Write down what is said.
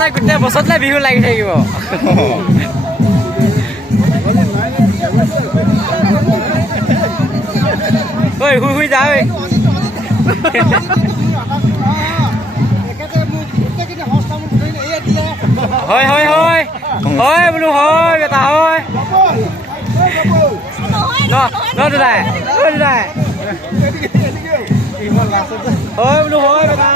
lại কুটে বছত লাই বিহু লাগি থাকিব ঐ হুই যা ঐ হয় হয় হয় হয় বলু হয় বেটা হয় ন ন দাদা হয় বলু হয় বেটা